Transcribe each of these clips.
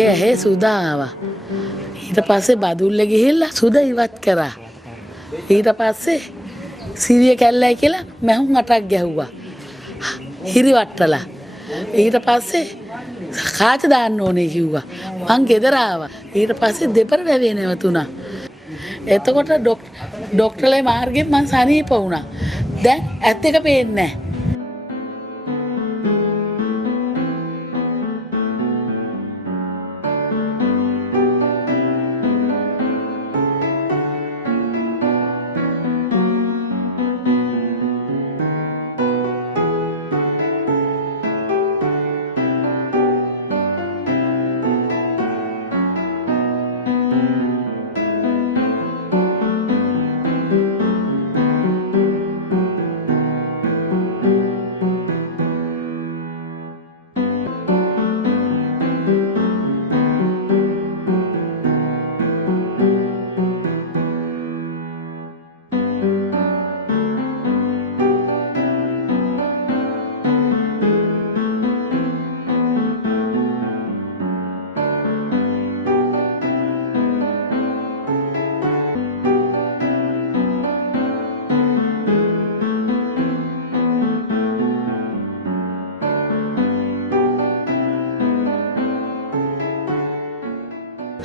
ඇහේ සුදා ආවා. ඊට පස්සේ බදුල්ලේ ගිහිල්ලා සුද ඉවත් කරා. ඊට පස්සේ සිරිය කැල්ලයි කියලා මැහුම් 8ක් ගැහුවා. හිරි වට්ටලා. ඊට පස්සේ කාච දාන්න ඕනේ කිව්වා. මං ගෙදර ආවා. ඊට පස්සේ දෙපර වැවේ නැවතුණා. එතකොට ඩොක්ටර්ලේ මාර්ගෙන් මං සනීප වුණා. දැන් ඇත්ත එක පේන්නේ නැහැ.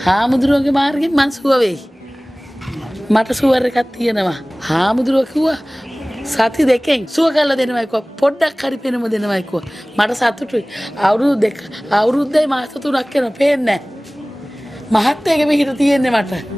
හාමුදුරුවෝගේ මාර්ගෙන් මං සුව වෙයි. මට සුවර් එකක් තියෙනවා. හාමුදුරුවෝ කිව්වා සති දෙකෙන් සුව කරලා දෙනවා කිව්වා. පොඩ්ඩක් හරි පෙනුම දෙනවා කිව්වා. මට සතුටුයි. අවුරුද්දයි මාස 3ක් යනවා පේන්නේ නැහැ. මහත්යගේ මෙහෙට තියෙන්නේ මට.